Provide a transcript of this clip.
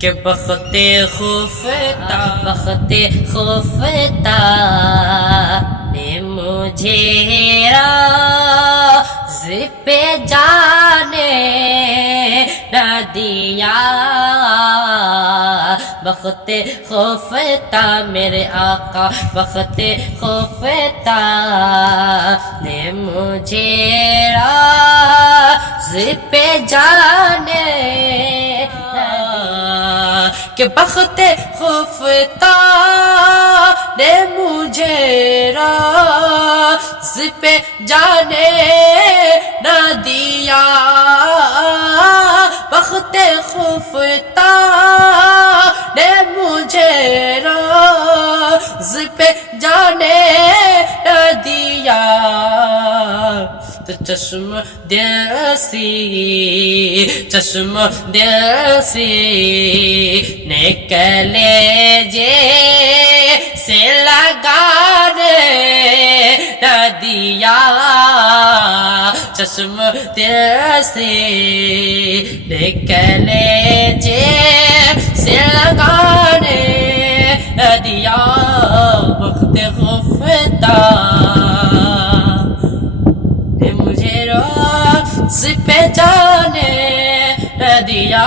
کہ بخت خفتہ نے مجھے راز پہ جانے نہ دیا، بخت خفتہ میرے آقا بخت خفتہ نے مجھے راز پہ جانے کہ بخت خفتہ نے مجھے راز پہ جانے نہ دیا، بخت خفتہ نے مجھے راز پہ جانے نہ دیا، تو چشم دیسی نے کلیجے سے لگانے نہ دیا، چشم دیسی نے کلیجے سے لگانے نہ دیا، بخت خفتہ نے مجھے راز پہ جانے نہ دیا۔